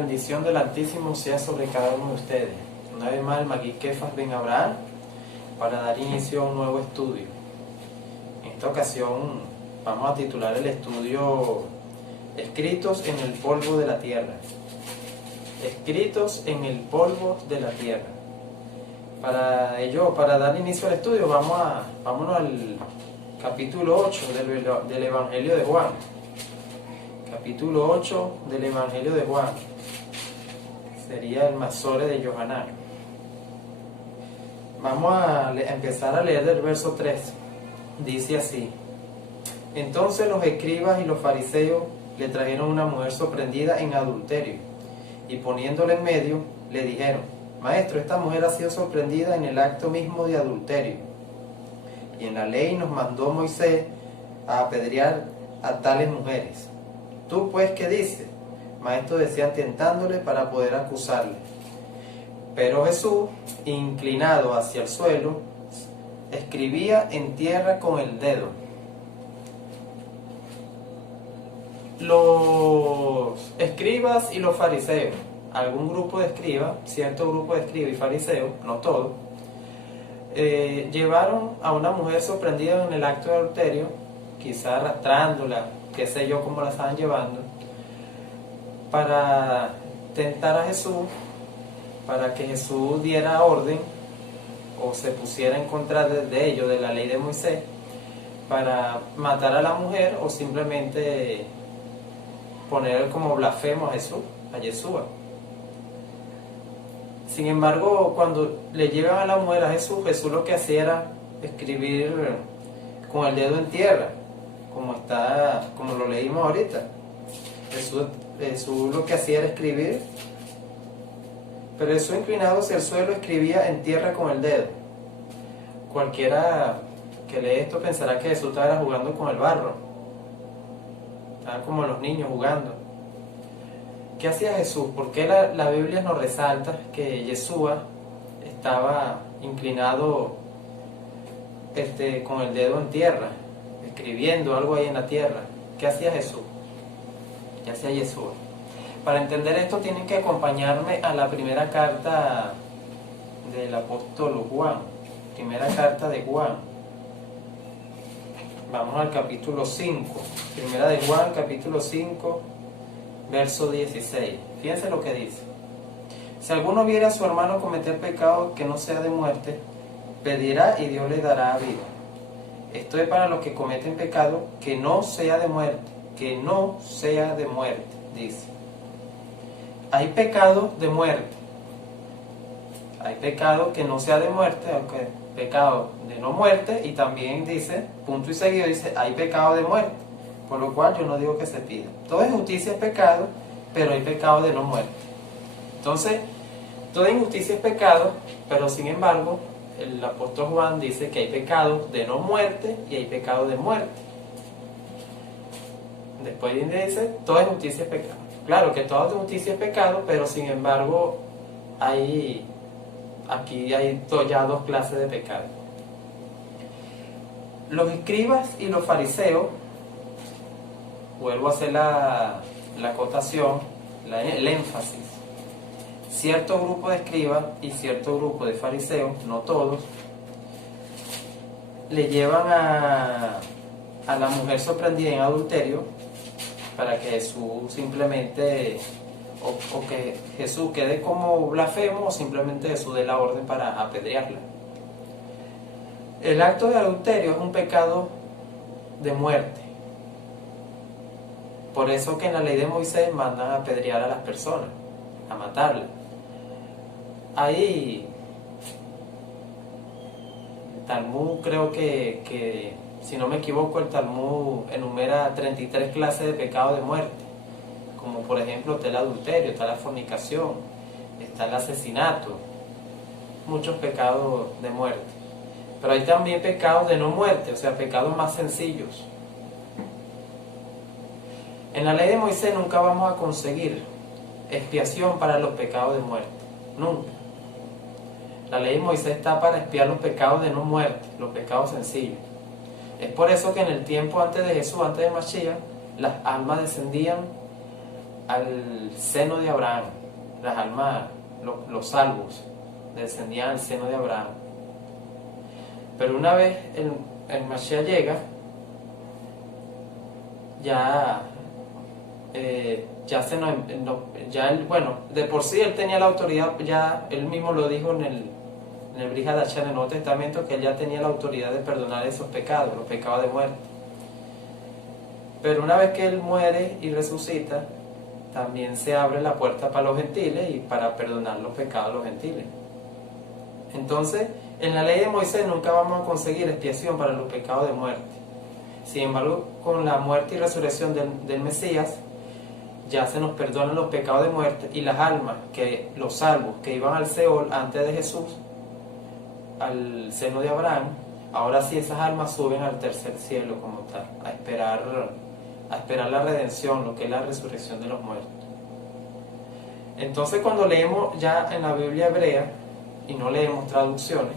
bendición del Altísimo sea sobre cada uno de ustedes. Una vez más, el Maguí Kefas Ben Abraham, para dar inicio a un nuevo estudio. En esta ocasión vamos a titular el estudio Escritos en el polvo de la tierra. Escritos en el polvo de la tierra. Para ello, para dar inicio al estudio, vámonos al capítulo 8 del Evangelio de Juan. Capítulo 8 del Evangelio de Juan. Sería el Masore de Yohanan. Vamos a empezar a leer del verso 3. Dice así: Entonces los escribas y los fariseos le trajeron una mujer sorprendida en adulterio, y poniéndola en medio, le dijeron: Maestro, esta mujer ha sido sorprendida en el acto mismo de adulterio, y en la ley nos mandó Moisés a apedrear a tales mujeres. ¿Tú pues qué dices? Maestro, decían tentándole para poder acusarle. Pero Jesús, inclinado hacia el suelo, escribía en tierra con el dedo. Los escribas y los fariseos, algún grupo de escribas, cierto grupo de escribas y fariseos, no todos, llevaron a una mujer sorprendida en el acto de adulterio, quizá arrastrándola, qué sé yo cómo la estaban llevando, para tentar a Jesús, para que Jesús diera orden o se pusiera en contra de ellos, de la ley de Moisés, para matar a la mujer o simplemente poner como blasfemo a Jesús, a Yeshua. Sin embargo, cuando le llevan a la mujer a Jesús, Jesús lo que hacía era escribir con el dedo en tierra, como lo leímos ahorita. Jesús lo que hacía era escribir, pero Jesús, inclinado hacia el suelo, escribía en tierra con el dedo. Cualquiera que lee esto pensará que Jesús estaba jugando con el barro, estaba como los niños jugando. ¿Qué hacía Jesús? ¿Por qué la Biblia nos resalta que Yeshua estaba inclinado con el dedo en tierra, escribiendo algo ahí en la tierra? ¿Qué hacía Jesús? ¿Qué hacía Yeshua? Para entender esto tienen que acompañarme a la primera carta del apóstol Juan, primera carta de Juan. Vamos al capítulo 5, primera de Juan, capítulo 5, verso 16. Fíjense lo que dice: Si alguno viera a su hermano cometer pecado que no sea de muerte, pedirá y Dios le dará vida. Esto es para los que cometen pecado que no sea de muerte, que no sea de muerte, dice. Hay pecado de muerte, hay pecado que no sea de muerte, aunque pecado de no muerte, y también dice, punto y seguido, dice, hay pecado de muerte, por lo cual yo no digo que se pida. Toda injusticia es pecado, pero hay pecado de no muerte. Entonces, toda injusticia es pecado, pero sin embargo, el apóstol Juan dice que hay pecado de no muerte y hay pecado de muerte. Después dice, toda injusticia es pecado. Claro que toda injusticia es pecado, pero sin embargo, aquí hay ya dos clases de pecado. Los escribas y los fariseos, vuelvo a hacer la acotación, el énfasis. Cierto grupo de escribas y cierto grupo de fariseos, no todos, le llevan a la mujer sorprendida en adulterio para que Jesús simplemente, o que Jesús quede como blasfemo, o simplemente Jesús dé la orden para apedrearla. El acto de adulterio es un pecado de muerte. Por eso que en la ley de Moisés mandan a apedrear a las personas, a matarlas. Ahí, el Talmud, creo que si no me equivoco, el Talmud enumera 33 clases de pecado de muerte. Como por ejemplo está el adulterio, está la fornicación, está el asesinato, muchos pecados de muerte. Pero hay también pecados de no muerte, o sea, pecados más sencillos. En la ley de Moisés nunca vamos a conseguir expiación para los pecados de muerte, nunca. La ley de Moisés está para expiar los pecados de no muerte, los pecados sencillos. Es por eso que en el tiempo antes de Jesús, antes de Mashiach, las almas descendían al seno de Abraham. Las almas, los salvos, descendían al seno de Abraham. Pero una vez el Mashiach llega, ya él, bueno, de por sí él tenía la autoridad, ya él mismo lo dijo en el Brit Hadashah, en el Nuevo Testamento, que él ya tenía la autoridad de perdonar esos pecados, los pecados de muerte. Pero una vez que él muere y resucita, también se abre la puerta para los gentiles y para perdonar los pecados de los gentiles. Entonces, en la ley de Moisés nunca vamos a conseguir expiación para los pecados de muerte. Sin embargo, con la muerte y resurrección del Mesías, ya se nos perdonan los pecados de muerte, y las almas, los salvos que iban al Seol antes de Jesús, al seno de Abraham, ahora sí esas almas suben al tercer cielo como tal, a esperar la redención, lo que es la resurrección de los muertos. Entonces, cuando leemos ya en la Biblia hebrea, y no leemos traducciones,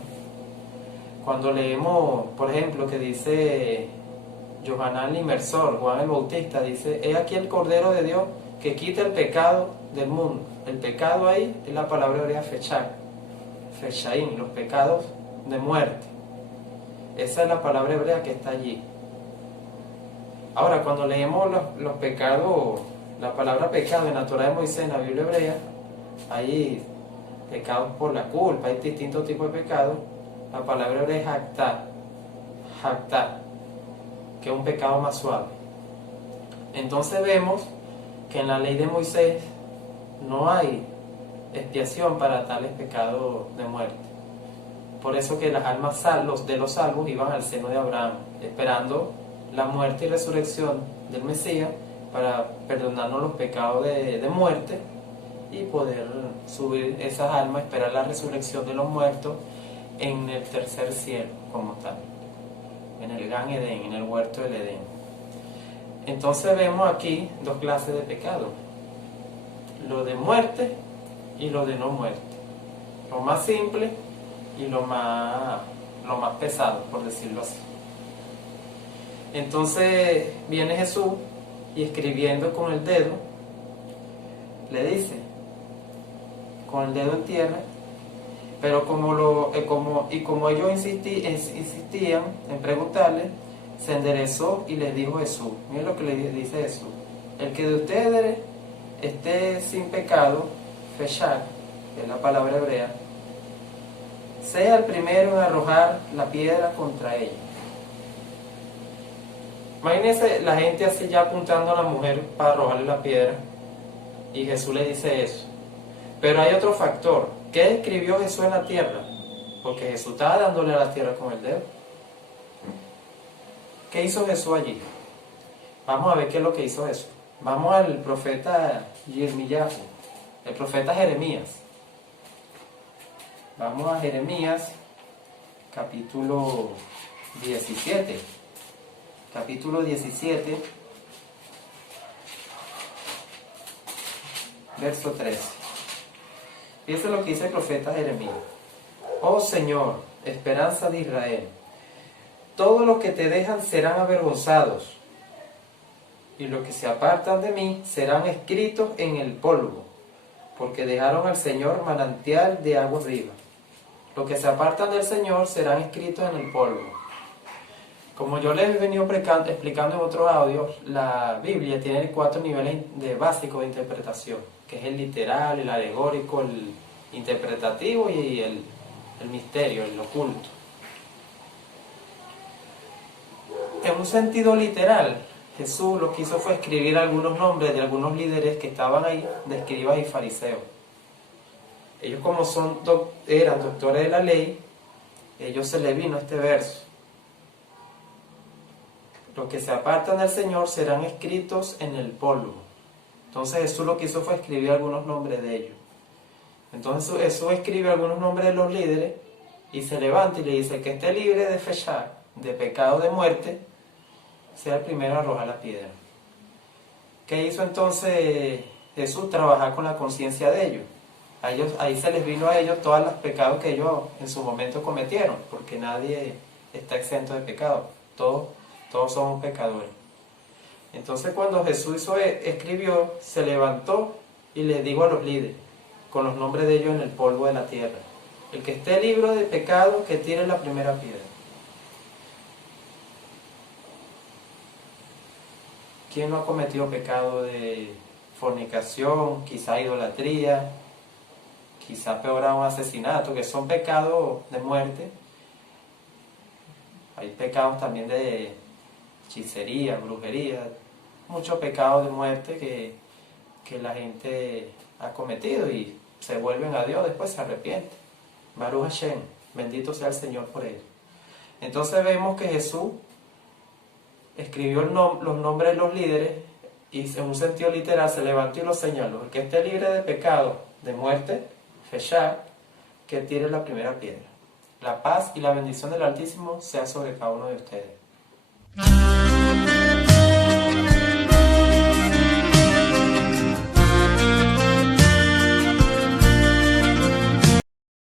cuando leemos, por ejemplo, que dice Yohanan el Inmersor, Juan el Bautista, dice: he aquí el Cordero de Dios que quita el pecado del mundo. El pecado ahí es la palabra hebrea Feshaim, los pecados de muerte. Esa es la palabra hebrea que está allí. Ahora, cuando leemos los pecados, la palabra pecado en la Torah de Moisés, en la Biblia hebrea, hay pecados por la culpa, hay distintos tipos de pecados. La palabra hebrea es haktá, que es un pecado más suave. Entonces vemos que en la ley de Moisés no hay expiación para tales pecados de muerte. Por eso que las almas de los salvos iban al seno de Abraham, esperando la muerte y resurrección del Mesías para perdonarnos los pecados de muerte y poder subir esas almas, esperar la resurrección de los muertos en el tercer cielo como tal, en el Gan Edén, en el huerto del Edén. Entonces vemos aquí dos clases de pecado: lo de muerte y lo de no muerte, lo más simple y lo más pesado, por decirlo así. Entonces viene Jesús y, escribiendo con el dedo, le dice, con el dedo en tierra, pero como ellos insistían en preguntarle, se enderezó y les dijo Jesús. Miren lo que le dice Jesús: el que de ustedes esté sin pecado, feshar, que es la palabra hebrea, sea el primero en arrojar la piedra contra ella. Imagínense la gente así ya apuntando a la mujer para arrojarle la piedra, y Jesús le dice eso. Pero hay otro factor. ¿Qué escribió Jesús en la tierra? Porque Jesús estaba dándole a la tierra con el dedo. ¿Qué hizo Jesús allí? Vamos a ver qué es lo que hizo Jesús. Vamos al profeta Yirmiyahu, el profeta Jeremías. Vamos a Jeremías, capítulo 17. Capítulo 17, verso 13. Fíjense lo que dice el profeta Jeremías: oh Señor, esperanza de Israel, todos los que te dejan serán avergonzados, y los que se apartan de mí serán escritos en el polvo, porque dejaron al Señor manantial de aguas vivas. Los que se apartan del Señor serán escritos en el polvo. Como yo les he venido explicando en otros audios, la Biblia tiene 4 niveles básicos de interpretación, que es el literal, el alegórico, el interpretativo y el misterio, el oculto. En un sentido literal, Jesús lo que hizo fue escribir algunos nombres de algunos líderes que estaban ahí, de escribas y fariseos. Ellos, como eran doctores de la ley, ellos se les vino este verso: los que se apartan del Señor serán escritos en el polvo. Entonces Jesús lo que hizo fue escribir algunos nombres de ellos. Entonces Jesús escribe algunos nombres de los líderes y se levanta y le dice: que esté libre de fechar, de pecado de muerte, sea el primero a arrojar la piedra. ¿Qué hizo entonces Jesús? Trabajar con la conciencia de ellos. Ahí se les vino a ellos todos los pecados que ellos en su momento cometieron, porque nadie está exento de pecado. Todos somos pecadores. Entonces cuando Jesús escribió, se levantó y le dijo a los líderes, con los nombres de ellos en el polvo de la tierra: el que esté libre de pecado, que tire la primera piedra. ¿Quién no ha cometido pecado de fornicación, quizá idolatría, quizá peor aún asesinato, que son pecados de muerte? Hay pecados también de hechicería, brujería, muchos pecados de muerte que la gente ha cometido y se vuelven a Dios, después se arrepienten. Baruch Hashem, bendito sea el Señor por ello. Entonces vemos que Jesús escribió los nombres de los líderes y en un sentido literal se levantó y los señaló: el que esté libre de pecado, de muerte, fechar, que tire la primera piedra. La paz y la bendición del Altísimo sea sobre cada uno de ustedes.